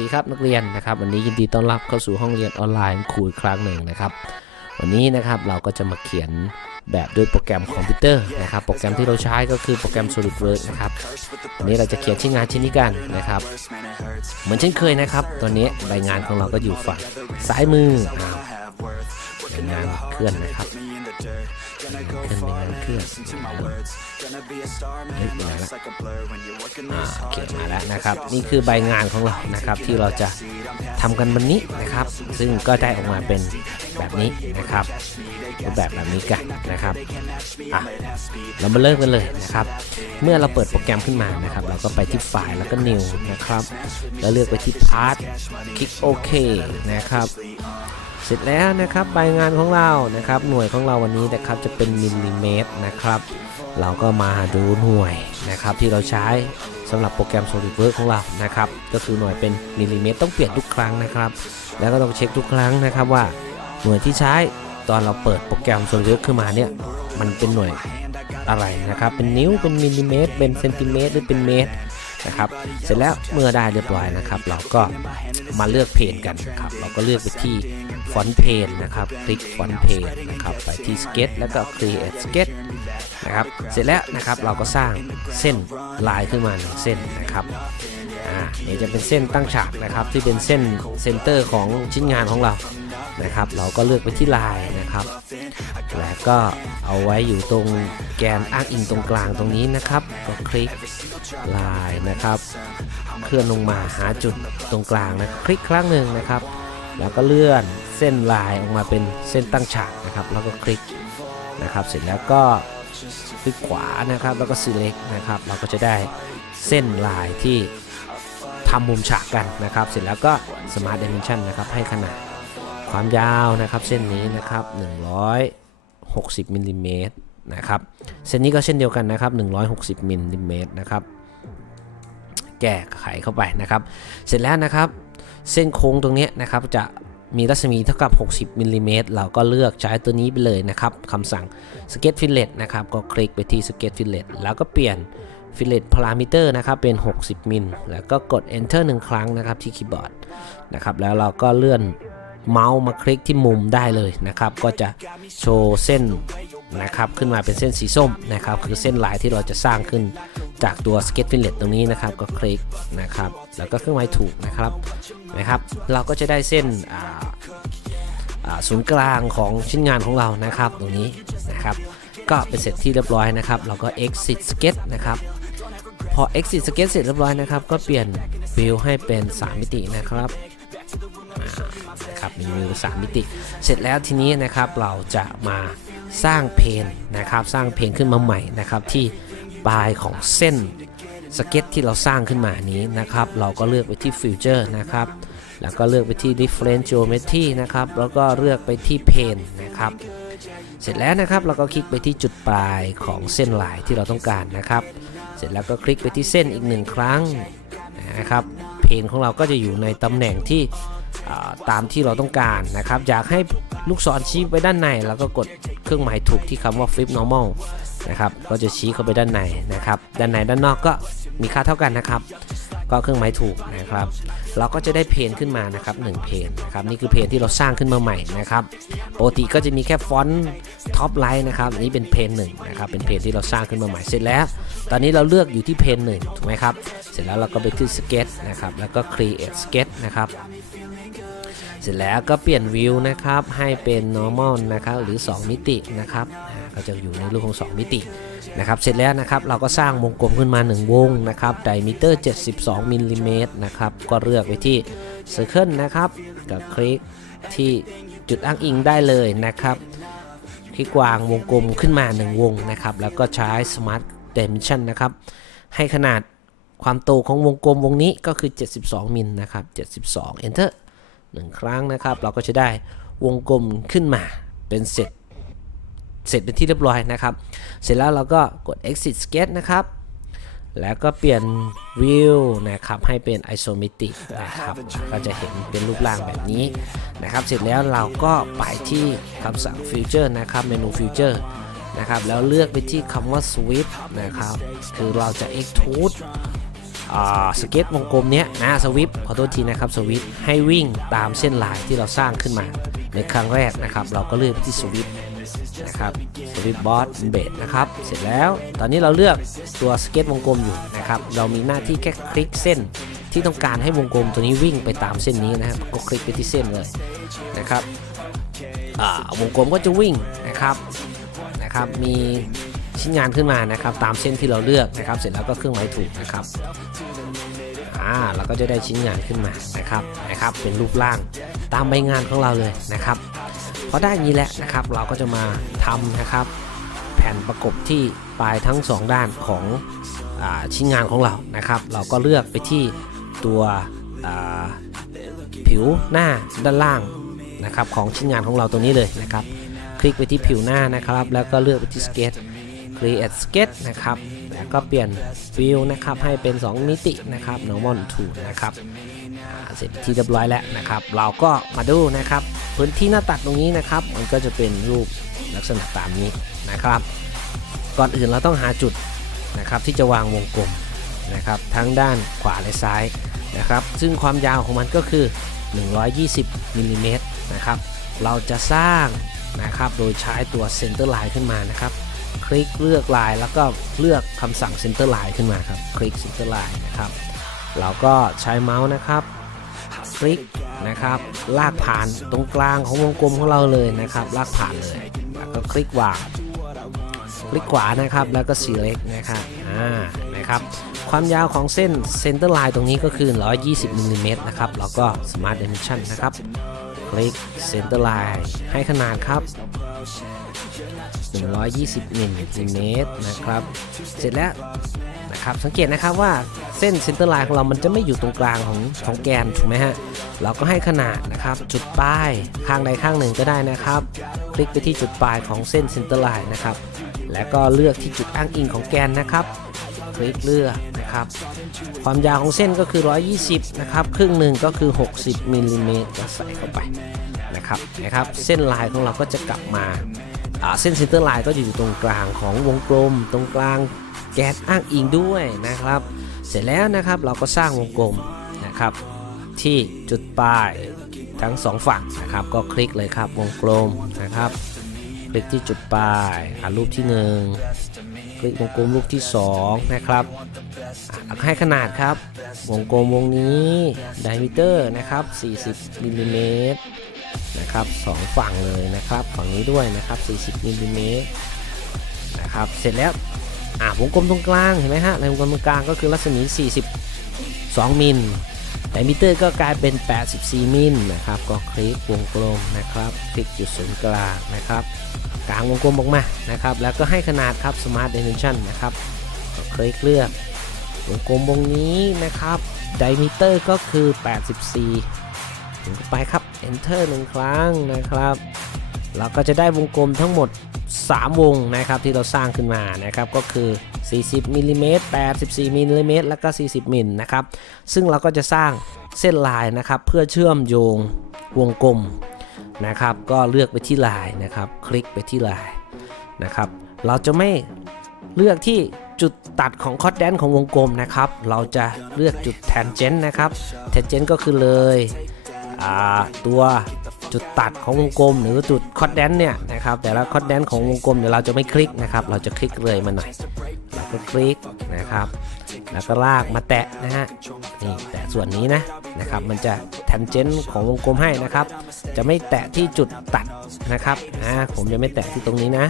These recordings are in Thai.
ดีครับนักเรียนนะครับ วันนี้ยินดีต้อนรับเข้าสู่ห้องเรียนออนไลน์ครูอีกครั้งหนึ่งนะครับ วันนี้นะครับเราก็จะมาเขียนแบบด้วยโปรแกรมคอมพิวเตอร์นะครับ โปรแกรมที่เราใช้ก็คือโปรแกรม SolidWorks นะครับวันนี้เราจะเขียนชิ้นงานชิ้นนี้กันนะครับ เหมือนเช่นเคยนะครับ ตอนนี้ใบงานของเราก็อยู่ฝั่งซ้ายมืออ้าใบงานเคลื่อนนะครับ เคลื่อนใบงานเคลื่อนเฮ้ยมาแล้วอ่าเขียนมาแล้วนะครับ นี่คือใบงานของเรานะครับ ที่เราจะทำกันวันนี้นะครับ ซึ่งก็ได้ออกมาเป็นแบบนี้นะครับรูปแบบแบบนี้กันนะครับอะเรามาเริ่มกันเลยนะครับ เมื่อเราเปิดโปรแกรมขึ้นมานะครับ เราก็ไปที่ไฟล์แล้วก็ new นะครับ แล้วเลือกไปที่ part คลิกโอเคนะครับ เสร็จแล้วนะครับใบงานของเรานะครับหน่วยของเราวันนี้นะครับจะเป็นมิลลิเมตรนะครับเราก็มาดูหน่วยนะครับที่เราใช้สำหรับโปรแกรม SolidWorks ของเรานะครับก็คือหน่วยเป็นมิลลิเมตรต้องเปลี่ยนทุกครั้งนะครับ แล้วก็ต้องเช็คทุกครั้งนะครับว่าหน่วยที่ใช้ตอนเราเปิดโปรแกรม SolidWorks ขึ้นมาเนี่ยมันเป็นหน่วยอะไรนะครับเป็นนิ้วเป็นมิลลิเมตรเป็นเซนติเมตรหรือเป็นเมตร นะครับ เสร็จแล้วเมื่อได้เรียบร้อยนะครับ เราก็มาเลือกเพนกันครับ เราก็เลือกไปที่ฟอนต์เพนนะครับ คลิกฟอนต์เพนนะครับ ไปที่ Sketch แล้วก็ Create Sketch นะครับ เสร็จแล้วนะครับเราก็สร้างเส้นลายขึ้นมาหนึ่งเส้นนะครับอ่าเดี๋ยวจะเป็นเส้นตั้งฉากนะครับที่เป็นเส้นเซนเตอร์ของชิ้นงานของเรานะครับ เราก็เลือกไปที่ลายนะครับ แล้วก็เอาไว้อยู่ตรงแกนอ้างอิงตรงกลางตรงนี้นะครับ ก็คลิก ลายนะครับ เคลื่อนลงมาหาจุดตรงกลางนะคลิกครั้งหนึ่งนะครับ แล้วก็เลื่อนเส้นลายออกมาเป็นเส้นตั้งฉากนะครับ แล้วก็คลิกนะครับ เสร็จแล้วก็คลิกขวานะครับ แล้วก็ select นะครับ เราก็จะได้เส้นลายที่ทำมุมฉากกันนะครับ เสร็จแล้วก็ smart dimension นะครับให้ขนาดความยาวนะครับ เส้นนี้นะครับ 160มิลลิเมตรนะครับ เส้นนี้ก็เช่นเดียวกันนะครับ 160มิลลิเมตรนะครับ แก้ไขเข้าไปนะครับ เสร็จแล้วนะครับ เส้นโค้งตรงนี้นะครับจะมีรัศมีเท่ากับ 60มิลลิเมตรเราก็เลือกใช้ตัวนี้ไปเลยนะครับคำสั่ง Sketch Fillet นะครับ ก็คลิกไปที่ Sketch Fillet แล้วก็เปลี่ยน Fillet Parameter นะครับ เป็น 60มิลแล้วก็กด Enter 1 ครั้งนะครับที่คีย์บอร์ดนะครับ แล้วเราก็เลื่อนเมาส์มาคลิกที่มุมได้เลยนะครับ ก็จะโชว์เส้นนะครับ ขึ้นมาเป็นเส้นสีส้มนะครับ คือเส้นลายที่เราจะสร้างขึ้น จากตัว Sketch Fillet ตรงนี้นะครับก็คลิกนะครับแล้วก็เครื่องหมายถูกนะครับนะครับเราก็จะได้เส้นศูนย์กลางของชิ้นงานของเรานะครับตรงนี้นะครับก็เป็นเสร็จที่เรียบร้อยนะครับเราก็ exit sketch นะครับพอ exit sketch เสร็จเรียบร้อยนะครับก็เปลี่ยนวิวให้เป็น 3 มิตินะครับนะครับมีวิว3มิติ เสร็จแล้วทีนี้นะครับเราจะมาสร้างเพนนะครับสร้างเพนขึ้นมาใหม่นะครับที่ ปลายของเส้นสเก็ตที่เราสร้างขึ้นมานี้นะครับ เราก็เลือกไปที่ Future นะครับ แล้วก็เลือกไปที่ Different Geometry นะครับ แล้วก็เลือกไปที่ Plane นะครับ เสร็จแล้วนะครับเราก็คลิกไปที่จุดปลายของเส้นลายที่เราต้องการนะครับ เสร็จแล้วก็คลิกไปที่เส้นอีกหนึ่งครั้งนะครับ เพนของเราก็จะอยู่ในตำแหน่งที่ตามที่เราต้องการนะครับ อยากให้ลูกศรชี้ไปด้านใน แล้วก็กดเครื่องหมายถูกที่คำว่า flip normal นะครับ ก็จะชี้เข้าไปด้านในนะครับ ด้านในด้านนอกก็มีค่าเท่ากันนะครับ ก็เครื่องหมายถูกนะครับ เราก็จะได้เพนขึ้นมานะครับ1เพนนะครับ นี่คือเพนที่เราสร้างขึ้นมาใหม่นะครับ ปกติก็จะมีแค่ฟอนต์ท็อปไลน์นะครับอันนี้เป็นเพนหนึ่งนะครับ เป็นเพนที่เราสร้างขึ้นมาใหม่ เสร็จแล้ว ตอนนี้เราเลือกอยู่ที่เพนหนึ่งถูกไหมครับ เสร็จแล้วเราก็ไปที่ Sketch นะครับ แล้วก็ Create Sketch นะครับ เสร็จแล้วก็เปลี่ยนวิวนะครับ ให้เป็น normal นะครับหรือ 2 มิตินะครับก็จะอยู่ในรูปของ 2 มิตินะครับเสร็จแล้วนะครับเราก็สร้างวงกลมขึ้นมา 1 วงนะครับ diameter 72มิลลิเมตรนะครับก็เลือกไปที่ circle นะครับก็คลิกที่จุดอ้างอิงได้เลยนะครับคลิกวางวงกลมขึ้นมา 1 วงนะครับแล้วก็ใช้ smart dimension นะครับให้ขนาดความโตของวงกลมวงนี้ก็คือ 72มิลนะครับ72 enter หนึ่งครั้งนะครับ เราก็จะได้วงกลมขึ้นมาเป็นเสร็จเสร็จเป็นที่เรียบร้อยนะครับ เสร็จแล้วเราก็กด exit sketch นะครับ แล้วก็เปลี่ยนวิวนะครับ ให้เป็น isometric นะครับ ก็จะเห็นเป็นรูปร่างแบบนี้นะครับ เสร็จแล้วเราก็ไปที่คำสั่ง future นะครับ เมนู future นะครับ แล้วเลือกไปที่คำว่า sweep นะครับ คือเราจะ extrude สเก็ตวงกลมเนี้ยนะสวิปขอโทษทีนะครับสวิปให้วิ่งตามเส้นลายที่เราสร้างขึ้นมา ในครั้งแรกนะครับ เราก็เลือกที่สวิปนะครับสวิปบอสเบดนะครับ เสร็จแล้วตอนนี้เราเลือกตัวสเก็ตวงกลมอยู่นะครับ เรามีหน้าที่แค่คลิกเส้นที่ต้องการให้วงกลมตัวนี้วิ่งไปตามเส้นนี้นะครับ ก็คลิกไปที่เส้นเลยนะครับวงกลมก็จะวิ่งนะครับนะครับมี ชิ้นงานขึ้นมานะครับ ตามเส้นที่เราเลือกนะครับ เสร็จแล้วก็เครื่องหมายถูกนะครับอ่าเราก็จะได้ชิ้นงานขึ้นมานะครับนะครับ เป็นรูปร่างตามใบงานของเราเลยนะครับพอได้อย่างนี้แล้วนะครับ เราก็จะมาทำนะครับ แผ่นประกบที่ปลายทั้งสองด้านของอาชิ้นงานของเรานะครับ เราก็เลือกไปที่ตัวอ่าผิวหน้าด้านล่างนะครับของชิ้นงานของเราตัวนี้เลยนะครับ คลิกไปที่ผิวหน้านะครับ แล้วก็เลือกไปที่ Sketch Create Sketch นะครับ แล้วก็เปลี่ยนฟิลนะครับ ให้เป็น 2 มิตินะครับ Normal to นะครับเสร็จที่เรียบร้อยแล้วนะครับ เราก็มาดูนะครับ พื้นที่หน้าตัดตรงนี้นะครับ มันก็จะเป็นรูปลักษณะตามนี้นะครับ ก่อนอื่นเราต้องหาจุดนะครับที่จะวางวงกลมนะครับทั้งด้านขวาและซ้ายนะครับ ซึ่งความยาวของมันก็คือ 120มิลลิเมตรนะครับ เราจะสร้างนะครับโดยใช้ตัว Center Line ขึ้นมานะครับ คลิกเลือกลายแล้วก็เลือกคำสั่ง Center Line ขึ้นมาครับคลิก Center Line นะครับเราก็ใช้เมาส์นะครับคลิกนะครับลากผ่านตรงกลางของวงกลมของเราเลยนะครับ ลากผ่านเลยแล้วก็คลิกวางคลิกขวานะครับแล้วก็ select นะครับอ่านะครับความยาวของเส้น center line ตรงนี้ก็คือ 120มิลลิเมตรนะครับแล้วก็ smart dimension นะครับ คลิก center line ให้ขนาดครับ 120มิลลิเมตรนะครับ เสร็จแล้วนะครับสังเกตนะครับว่าเส้น center line ของเรามันจะไม่อยู่ตรงกลางของของแกนถูกไหมฮะ เราก็ให้ขนาดนะครับจุดปลายข้างใดข้างหนึ่งก็ได้นะครับ คลิกไปที่จุดปลายของเส้น center line นะครับ แล้วก็เลือกที่จุดอ้างอิงของแกนนะครับ คลิกเลือกนะครับ ความยาวของเส้นก็คือ 120 นะครับ ครึ่งหนึ่งก็คือ 60มิลลิเมตรก็ใส่เข้าไปนะครับนะครับ เส้นลายของเราก็จะกลับมา เส้นเซนเตอร์ไลน์ก็จะอยู่ตรงกลางของวงกลม ตรงกลางแกนอ้างอิงด้วยนะครับ เสร็จแล้วนะครับเราก็สร้างวงกลมนะครับ ที่จุดปลายทั้งสองฝั่งนะครับ ก็คลิกเลยครับวงกลมนะครับคลิกที่จุดปลายอ่ารูปที่ 1 คลิกวงกลมรูปที่ 2 นะครับ ให้ขนาดครับ วงกลมวงนี้ไดมิเตอร์นะครับ 40มิลลิเมตร นะครับสองฝั่งเลยนะครับฝั่งนี้ด้วยนะครับ40มิลลิเมตรนะครับเสร็จแล้วอ่าวงกลมตรงกลางเห็นไหมฮะในวงกลมตรงกลางก็คือรัศมี 42 มิลไดมิเตอร์ก็กลายเป็น 84 มิลนะครับก็คลิกวงกลมนะครับคลิกจุดศูนย์กลางนะครับกลางวงกลมออกมานะครับแล้วก็ให้ขนาดครับ Smart Dimension นะครับก็คลิกเลือกวงกลมวงนี้นะครับไดมิเตอร์ก็คือ 84 ถึงไปครับ Enter หนึ่งครั้งนะครับ เราก็จะได้วงกลมทั้งหมด 3 วงนะครับที่เราสร้างขึ้นมานะครับก็คือ 40มิลลิเมตร84มิลลิเมตรแล้วก็ 40มิลนะครับซึ่งเราก็จะสร้างเส้นลายนะครับเพื่อเชื่อมโยงวงกลมนะครับ ก็เลือกไปที่ลายนะครับ คลิกไปที่ลายนะครับ เราจะไม่เลือกที่จุดตัดของคอ d แดนของวงกลมนะครับ เราจะเลือกจุดแทนเจนนะครับ แทนเจนก็คือเลย ตัวจุดตัดของวงกลม หรือจุดคอ d แดนเนี่ยนะครับแต่ละคอ d แดนของวงกลมเดี๋ยวเราจะไม่คลิกนะครับ เราจะคลิกเลยมาหน่อยแล้วก็คลิกนะครับ แล้วก็ลากมาแตะนะฮะนี่แตะส่วนนี้นะนะครับ มันจะแทนเจนของวงกลมให้นะครับ จะไม่แตะที่จุดตัดนะครับอ่าผมจะไม่แตะที่ตรงนี้นะ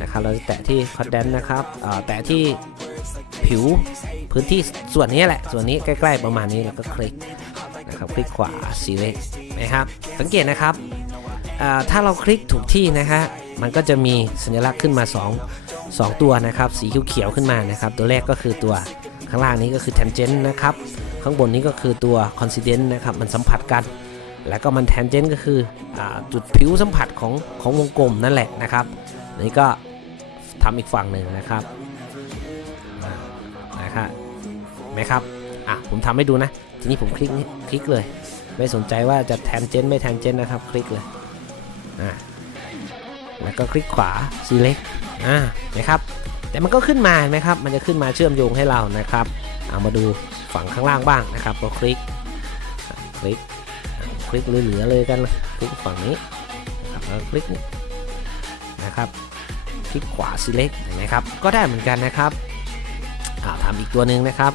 นะครับเราจะแตะที่คอ d แดนนะครับแตะที่ผิวพื้นที่ส่วนนี้แหละ ส่วนนี้ใกล้ ๆ ประมาณนี้แล้วก็คลิก นะครับคลิกขวา select นะครับ สังเกตนะครับถ้าเราคลิกถูกที่นะฮะมันก็จะมีสัญลักษณ์ขึ้นมา 2 2 ตัวนะครับ สีเขียวๆขึ้นมานะครับ ตัวแรกก็คือตัวข้างล่างนี้ก็คือ tangent นะครับ ข้างบนนี้ก็คือตัว coincident นะครับ มันสัมผัสกัน แล้วก็มัน tangent ก็คืออจุดผิวสัมผัสของของวงกลมนั่นแหละนะครับ นี่ก็ทำอีกฝั่งหนึ่งนะครับนะครับไหมครับ อะ ผมทำให้ดูนะ ทีนี้ผมคลิกคลิกเลย ไม่สนใจว่าจะ tangent ไม่ tangent นะครับ คลิกเลยอ่าแล้วก็คลิกขวา select อ่านะครับแต่มันก็ขึ้นมาเห็นไหมครับ มันจะขึ้นมาเชื่อมโยงให้เรานะครับ เอามาดูฝั่งข้างล่างบ้างนะครับ ก็คลิก คลิก คลิกเหลือๆเลยกัน คลิกฝั่งนี้นะครับแล้วคลิกนะครับ คลิกขวา select เห็นไหมครับ ก็ได้เหมือนกันนะครับอ่าทำอีกตัวหนึ่งนะครับ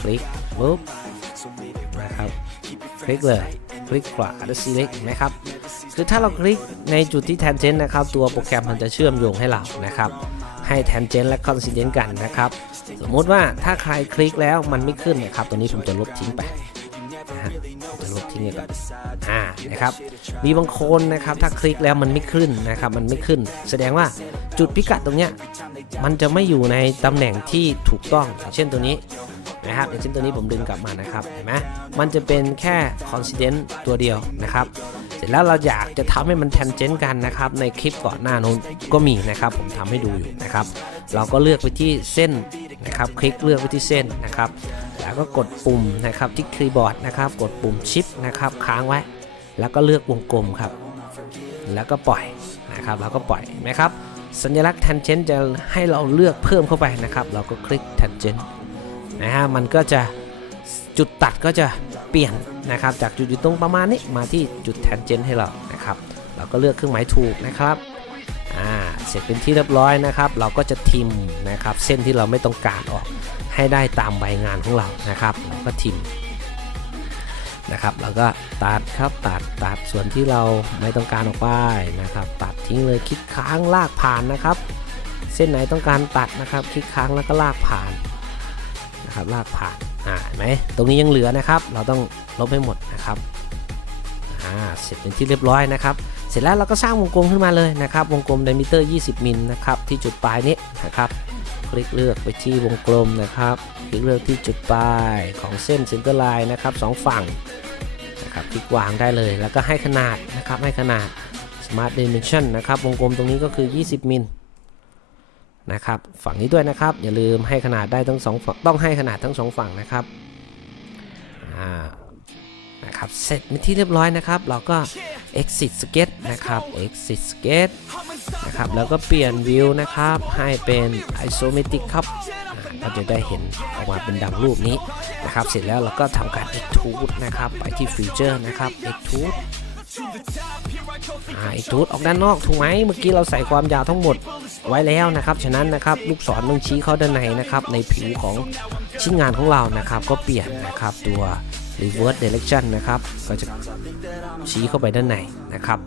คลิกปุ๊บ ครับคลิกเลยคลิกขวาแล้ว select เห็นไหมครับ คือถ้าเราคลิกในจุดที่ tangent นะครับ ตัวโปรแกรมมันจะเชื่อมโยงให้เรานะครับ ให้ tangent และ coincident กันนะครับ สมมุติว่าถ้าใครคลิกแล้วมันไม่ขึ้นนะครับ ตัวนี้ผมจะลบทิ้งไปนะฮะผมจะลบทิ้งไปก่อนอ่านะครับ มีบางคนนะครับ ถ้าคลิกแล้วมันไม่ขึ้นนะครับ มันไม่ขึ้น แสดงว่าจุดพิกัดตรงเนี้ยมันจะไม่อยู่ในตำแหน่งที่ถูกต้องอย่างเช่นตัวนี้ นะครับอย่างเช่นตัวนี้ผมดึงกลับมานะครับเห็นไหมมันจะเป็นแค่ coincident ตัวเดียวนะครับเสร็จแล้วเราอยากจะทำให้มันแทนเจนกันนะครับในคลิปก่อนหน้านู้นก็มีนะครับ ผมทำให้ดูอยู่นะครับ เราก็เลือกไปที่เส้นนะครับ คลิกเลือกไปที่เส้นนะครับ แล้วก็กดปุ่มนะครับที่คีย์บอร์ดนะครับ กดปุ่มชิปนะครับค้างไว้ แล้วก็เลือกวงกลมครับ แล้วก็ปล่อยนะครับ แล้วก็ปล่อยเห็นไหมครับสัญลักษณ์ tangent จะให้เราเลือกเพิ่มเข้าไปนะครับ เราก็คลิก tangent นะฮะมันก็จะจุดตัดก็จะเปลี่ยนนะครับจากจุดอยู่ตรงประมาณนี้มาที่จุด tangent ให้เรานะครับ เราก็เลือกเครื่องหมายถูกนะครับอ่าเสร็จเป็นที่เรียบร้อยนะครับ เราก็จะทิมนะครับเส้นที่เราไม่ต้องการออกให้ได้ตามใบงานของเรานะครับเราก็ทิมนะครับแล้วก็ตัดครับตัดตัดส่วนที่เราไม่ต้องการออกไปนะครับ ตัดทิ้งเลยคลิกค้างลากผ่านนะครับ เส้นไหนต้องการตัดนะครับ คลิกค้างแล้วก็ลากผ่าน นะครับลากผ่านอ่าเห็นไหมตรงนี้ยังเหลือนะครับ เราต้องลบให้หมดนะครับอ่าเสร็จเป็นที่เรียบร้อยนะครับ เสร็จแล้วเราก็สร้างวงกลมขึ้นมาเลยนะครับ วงกลมไดมิเตอร์ 20 มิลนะครับที่จุดปลายนี้นะครับ คลิกเลือกไปที่วงกลมนะครับ คลิกเลือกที่จุดปลายของเส้นเซนเตอร์ไลน์นะครับสองฝั่งนะครับคลิกวางได้เลยแล้วก็ให้ขนาดนะครับให้ขนาด Smart Dimension นะครับวงกลมตรงนี้ก็คือ 20 มิล นะครับฝั่งนี้ด้วยนะครับ อย่าลืมให้ขนาดได้ทั้งสองฝั่งต้องให้ขนาดทั้งสองฝั่งนะครับนะครับเสร็จเป็นที่เรียบร้อยนะครับ เราก็ exit sketch นะครับ exit sketch นะครับแล้วก็เปลี่ยนวิวนะครับ ให้เป็น isometric ครับอ่าจะได้เห็นออกมาเป็นดังรูปนี้นะครับ เสร็จแล้วเราก็ทำการ extrude นะครับ ไปที่ feature นะครับ extrude อ่า extrude ออกด้านนอกถูกไหมเมื่อกี้เราใส่ความยาวทั้งหมด ไว้แล้วนะครับ ฉะนั้นนะครับลูกศรต้องชี้เข้าด้านในนะครับ ในผิวของชิ้นงานของเรานะครับ ก็เปลี่ยนนะครับตัว reverse direction นะครับ ก็จะชี้เข้าไปด้านในนะครับ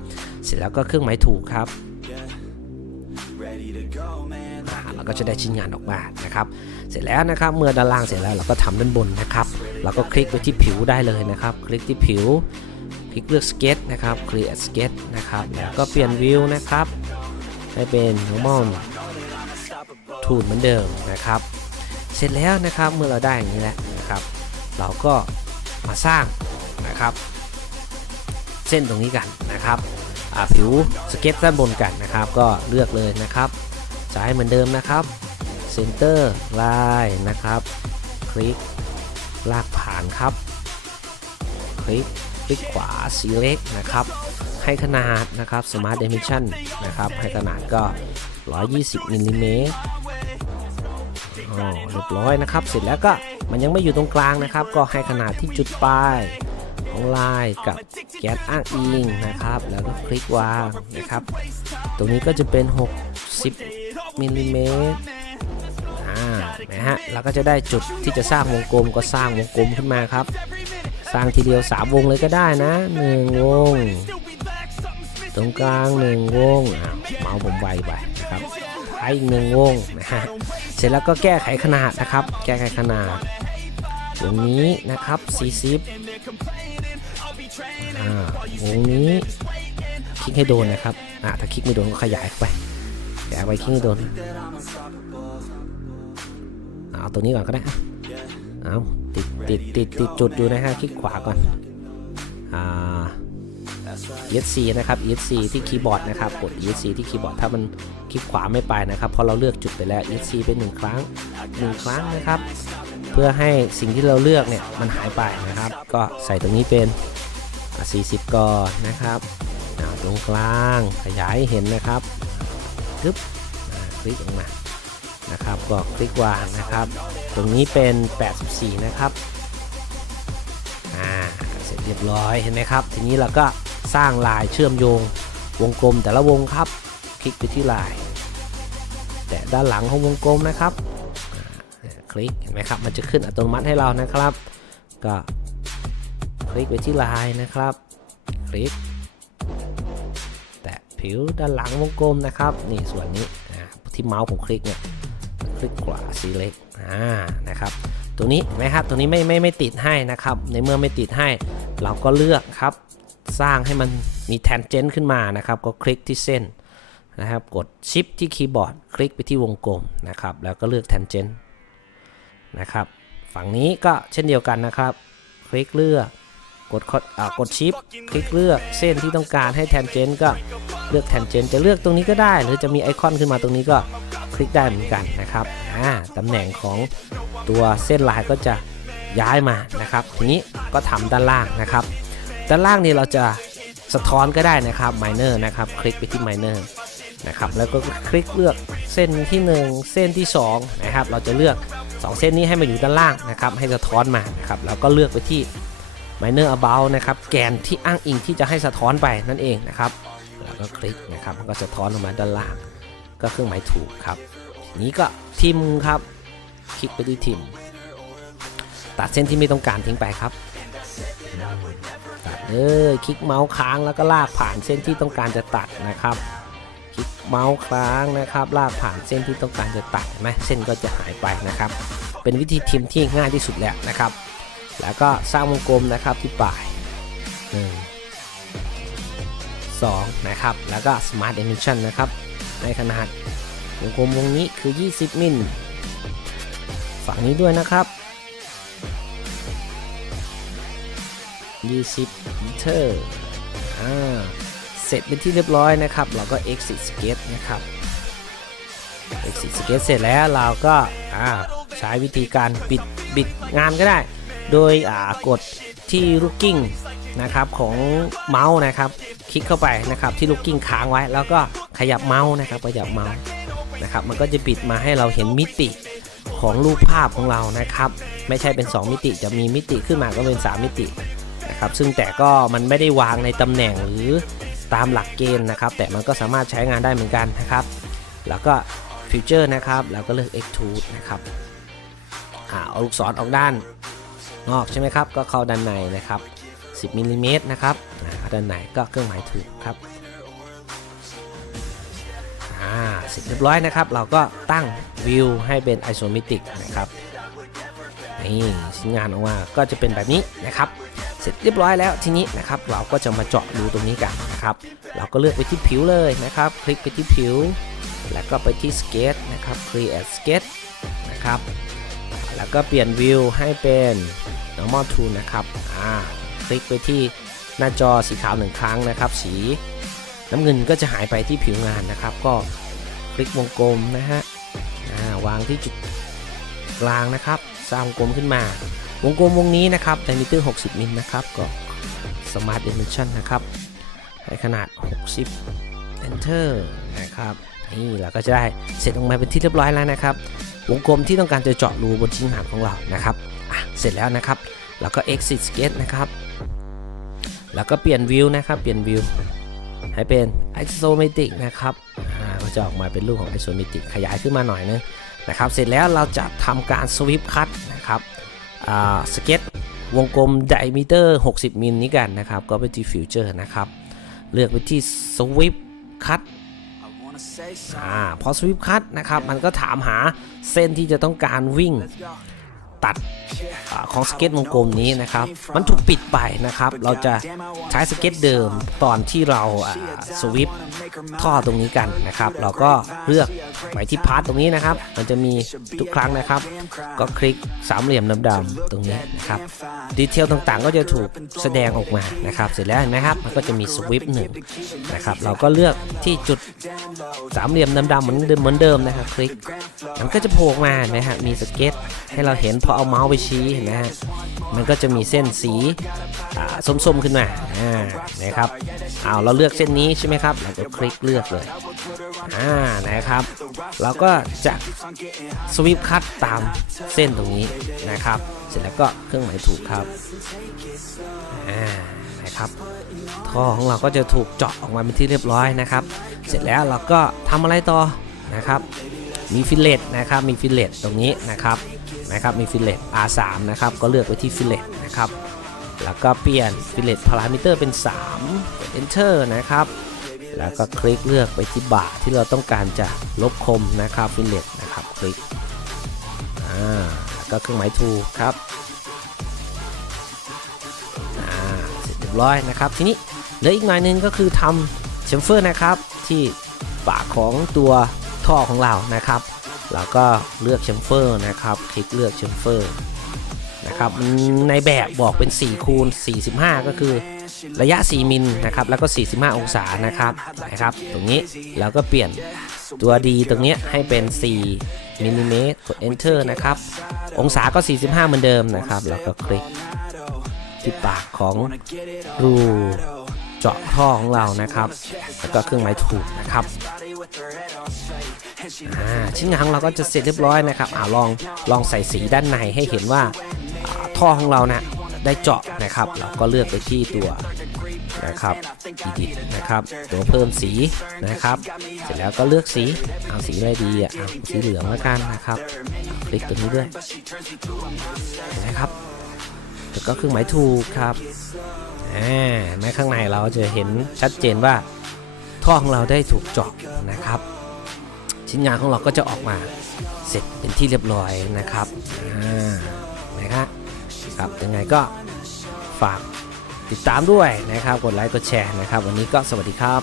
เสร็จแล้วก็เครื่องหมายถูกครับอ่าเราก็จะได้ชิ้นงานออกมานะครับ เสร็จแล้วนะครับ เมื่อด้านล่างเสร็จแล้วเราก็ทำด้านบนนะครับ เราก็คลิกไปที่ผิวได้เลยนะครับ คลิกที่ผิว คลิกเลือก sketch นะครับ create sketch นะครับ แล้วก็เปลี่ยนวิวนะครับ ให้เป็น normal ทูนเหมือนเดิมนะครับ เสร็จแล้วนะครับเมื่อเราได้อย่างนี้แล้วนะครับ เราก็มาสร้างนะครับ เส้นตรงนี้กันนะครับผิวสเก็ตด้านบนกันนะครับ ก็เลือกเลยนะครับซ้ายเหมือนเดิมนะครับเซนเตอร์ไลน์นะครับ คลิกลากผ่านครับ คลิกคลิกขวา select นะครับ ให้ขนาดนะครับ smart dimension นะครับ ให้ขนาดก็ 120มิลลิเมตรอ๋อเรียบร้อยนะครับ เสร็จแล้วก็มันยังไม่อยู่ตรงกลางนะครับ ก็ให้ขนาดที่จุดปลายของลายกับแก๊สอ้างอิงนะครับ แล้วก็คลิกวางนะครับ ตรงนี้ก็จะเป็น 60มิลลิเมตรอ่านะฮะเราก็จะได้จุดที่จะสร้างวงกลมก็สร้างวงกลมขึ้นมาครับ สร้างทีเดียว 3 วงเลยก็ได้นะ 1 วง ตรงกลาง1วงอ้าเมาส์ผมไวไปนะครับท้ายอีกหนึ่งวงนะฮะเสร็จแล้วก็แก้ไขขนาดนะครับ แก้ไขขนาดตรงนี้นะครับ40อ่าวงนี้คลิกให้โดนนะครับอ่าถ้าคลิกไม่โดนก็ขยายไปขยายไปคลิกให้โดนเอาตัวนี้ก่อนก็ได้เอาติดติดติดติดจุดอยู่นะฮะคลิกขวาก่อนอ่า ESC นะครับ ESC ที่คีย์บอร์ดนะครับกด ESC ที่คีย์บอร์ดถ้ามันคลิกขวาไม่ไปนะครับเพราะเราเลือกจุดไปแล้ว ESC เป็นหนึ่งครั้งหนึ่งครั้งนะครับ เพื่อให้สิ่งที่เราเลือกเนี่ยมันหายไปนะครับ ก็ใส่ตรงนี้เป็นอะ40 ก่อนนะครับตรงกลางขยายเห็นนะครับปึ๊บคลิกออกมานะครับก็คลิกวางนะครับ ตรงนี้เป็น 84 นะครับอ่าเสร็จเรียบร้อยเห็นไหมครับ ทีนี้เราก็ สร้างลายเชื่อมโยง วงกลมแต่ละวงครับ คลิกไปที่ลาย แต่ด้านหลังของวงกลมนะครับ คลิกเห็นไหมครับ มันจะขึ้นอัตโนมัติให้เรานะครับ ก็คลิกไปที่ลายนะครับ คลิก แตะผิวด้านหลังวงกลมนะครับ นี่ส่วนนี้ที่เมาส์ผมคลิกเนี่ยคลิกขวา select อ่านะครับตรงนี้ไหมครับตรงนี้ไม่ไม่ไม่ติดให้นะครับ ในเมื่อไม่ติดให้ เราก็เลือกครับ สร้างให้มันมี tangent ขึ้นมานะครับ ก็คลิกที่เส้นนะครับ กด shift ที่คีย์บอร์ด คลิกไปที่วงกลมนะครับ แล้วก็เลือก tangent นะครับ ฝั่งนี้ก็เช่นเดียวกันนะครับ คลิกเลือกกดคอ่ากด shift คลิกเลือกเส้นที่ต้องการให้ tangent ก็เลือก tangent จะเลือกตรงนี้ก็ได้ หรือจะมีไอคอนขึ้นมาตรงนี้ก็คลิกได้เหมือนกันนะครับอ่าตำแหน่งของตัวเส้นลายก็จะย้ายมานะครับ ทีนี้ก็ทำด้านล่างนะครับ ด้านล่างนี่เราจะสะท้อนก็ได้นะครับ minor นะครับ คลิกไปที่ minor นะครับ แล้วก็คลิกเลือกเส้นที่ 1 เส้นที่2นะครับ เราจะเลือก 2 เส้นนี้ให้มาอยู่ด้านล่างนะครับ ให้สะท้อนมานะครับ แล้วก็เลือกไปที่ minor about นะครับ แกนที่อ้างอิงที่จะให้สะท้อนไปนั่นเองนะครับ แล้วก็คลิกนะครับ มันก็สะท้อนออกมาด้านล่าง ก็เครื่องหมายถูกครับ นี้ก็ทิมครับ คลิกไปที่ทิม ตัดเส้นที่ไม่ต้องการทิ้งไปครับ เลยคลิกเมาส์ค้างแล้วก็ลากผ่านเส้นที่ต้องการจะตัดนะครับ คลิกเมาส์ค้างนะครับ ลากผ่านเส้นที่ต้องการจะตัดนไหมเส้นก็จะหายไปนะครับ เป็นวิธีทิมที่ง่ายที่สุดแล้วนะครับ แล้วก็สร้างวงกลมนะครับที่ปลายหนึ่งสองนะครับ แล้วก็ Smart Dimension นะครับ ในขนาดวงกลมวงนี้คือ 20 มิลฝั่งนี้ด้วยนะครับ 20มิเตอร์อ่าเสร็จเป็นที่เรียบร้อยนะครับ เราก็ exit sketch นะครับ exit sketch เสร็จแล้วเราก็อ่าใช้วิธีการปิดบิดงานก็ได้ โดยอ่ากดที่ looking นะครับของเมาส์นะครับ คลิกเข้าไปนะครับที่ looking ค้างไว้ แล้วก็ขยับเมาส์นะครับขยับเมาส์นะครับ มันก็จะปิดมาให้เราเห็นมิติของรูปภาพของเรานะครับ ไม่ใช่เป็น 2 มิติจะมีมิติขึ้นมาก็เป็น 3 มิติ นะครับซึ่งแต่ก็มันไม่ได้วางในตำแหน่งหรือตามหลักเกณฑ์นะครับ แต่มันก็สามารถใช้งานได้เหมือนกันนะครับ แล้วก็ฟิวเจอร์นะครับแล้วก็เลือก extrude นะครับอ่าเอาลูกศรออกด้านนอกใช่ไหมครับ ก็เข้าด้านในนะครับ 10มิลลิเมตรนะครับอ่าด้านในก็เครื่องหมายถูกครับอ่าเสร็จเรียบร้อยนะครับ เราก็ตั้งวิวให้เป็นไอโซเมตริกนะครับนี่ชิ้นงานออกมาก็จะเป็นแบบนี้นะครับ สร็จเรียบร้อยแล้วทีนี้นะครับเราก็จะมาเจาะรูตรงนี้กันนะครับเราก็เลือกไปที่ผิวเลยนะครับ คลิกไปที่ผิว แล้วก็ไปที่ Sketch นะครับ Create Sketch นะครับแล้วก็เปลี่ยนวิวให้เป็น normal tool นะครับอ่าคลิกไปที่หน้าจอสีขาวหนึ่งครั้งนะครับ สีน้ำเงินก็จะหายไปที่ผิวงานนะครับ ก็คลิกวงกลมนะฮะอ่าวางที่จุดกลางนะครับสร้างวงกลมขึ้นมา วงกลมวงนี้นะครับไดมิเตอร์ 60 มิลนะครับก็ Smart Dimension นะครับให้ขนาด 60 Enter นะครับนี่เราก็จะได้เสร็จออกมาเป็นที่เรียบร้อยแล้วนะครับ วงกลมที่ต้องการจะเจาะรูบนชิ้นงานของเรานะครับอะเสร็จแล้วนะครับแล้วก็ exit sketch นะครับแล้วก็เปลี่ยนวิวนะครับเปลี่ยนวิวให้เป็น isometric นะครับก็จะออกมาเป็นรูปของ isometric ขยายขึ้นมาหน่อยนึงนะครับ เสร็จแล้วเราจะทำการ sweep cut นะครับ สเก็ตวงกลมไดมิเตอร์ 60 มิลนี้กันนะครับ ก็ไปที่ฟิวเจอร์นะครับ เลือกไปที่ sweep cut อ่าพอสวิปคัตนะครับ มันก็ถามหาเส้นที่จะต้องการวิ่ง ตัดอของสเก็ตวงกลมนี้นะครับ มันถูกปิดไปนะครับ เราจะใช้สเก็ตเดิมตอนที่เราสวิปท่อตรงนี้กันนะครับ เราก็เลือกไปที่พาร์ทตรงนี้นะครับ มันจะมีทุกครั้งนะครับ ก็คลิกสามเหลี่ยมดำๆตรงนี้นะครับ ดีเทลต่างๆ ก็จะถูกแสดงออกมานะครับ เสร็จแล้วเห็นไหมครับ มันก็จะมีสวิปหนึ่งนะครับ เราก็เลือกที่จุดสามเหลี่ยมดำๆเหมือนเดิมเหมือนเดิมนะครับ คลิก มันก็จะโผล่มานะฮะ มีสเก็ตให้เราเห็นพอเอาเมาส์ไปชี้เห็นะฮะมันก็จะมีเส้นสีส้มๆขึ้นมาอ่านะครับเอาเราเลือกเส้นนี้ใช่ไหมครับ เราก็คลิกเลือกเลยอ่านะครับ เราก็จะสวิปคัตตามเส้นตรงนี้นะครับ เสร็จแล้วก็เครื่องหมายถูกครับอ่านะครับท่อของเราก็จะถูกเจาะออกมาเป็นที่เรียบร้อยนะครับ เสร็จแล้วเราก็ทำอะไรต่อนะครับ มีฟิลเลตนะครับมีฟิลเลตตรงนี้นะครับ นะครับมีฟิลเลต R3 นะครับก็เลือกไปที่ฟิลเลตนะครับแล้วก็เปลี่ยนฟิลเลตพารามิเตอร์เป็น3กด Enter นะครับแล้วก็คลิกเลือกไปที่บาที่เราต้องการจะลบคมนะครับฟิลเลตนะครับคลิกอ่าแล้วก็เครื่องหมายถูกครับอ่าเสร็จเรียบร้อยนะครับทีนี้เหลืออีกหน่อยนึงก็คือทำเชมเฟอร์นะครับที่ปากของตัวท่อของเรานะครับ เราก็เลือกเชมเฟอร์นะครับ คลิกเลือกเชมเฟอร์นะครับในแบบบอกเป็น 4 คูณ 45 ก็คือระยะ 4 มิลนะครับ แล้วก็ 45 องศานะครับนะครับ ตรงนี้เราก็เปลี่ยนตัวดีตรงนี้ให้เป็น 4มิลลิเมตรกด enter นะครับ องศาก็ 45 เหมือนเดิมนะครับ แล้วก็คลิกที่ปากของรูเจาะท่อของเรานะครับ แล้วก็เครื่องหมายถูกนะครับ อ่าชิ้นงานของเราก็จะเสร็จเรียบร้อยนะครับอ่าลองลองใส่สีด้านในให้เห็นว่าท่อของเรานะได้เจาะนะครับ เราก็เลือกไปที่ตัวนะครับอีดินะครับ ตัวเพิ่มสีนะครับ เสร็จแล้วก็เลือกสี เอาสีอะไรดีอะเอาสีเหลืองแล้วกันนะครับ คลิกตรงนี้ด้วยนะครับแล้วก็เครื่องหมายถูกครับอ่าแม้ข้างในเราจะเห็นชัดเจนว่าท่อของเราได้ถูกเจาะนะครับ ชิ้นงานของเราก็จะออกมาเสร็จเป็นที่เรียบร้อยนะครับนะครับครับยังไงก็ฝากติดตามด้วยนะครับ กดไลค์กดแชร์นะครับ วันนี้ก็สวัสดีครับ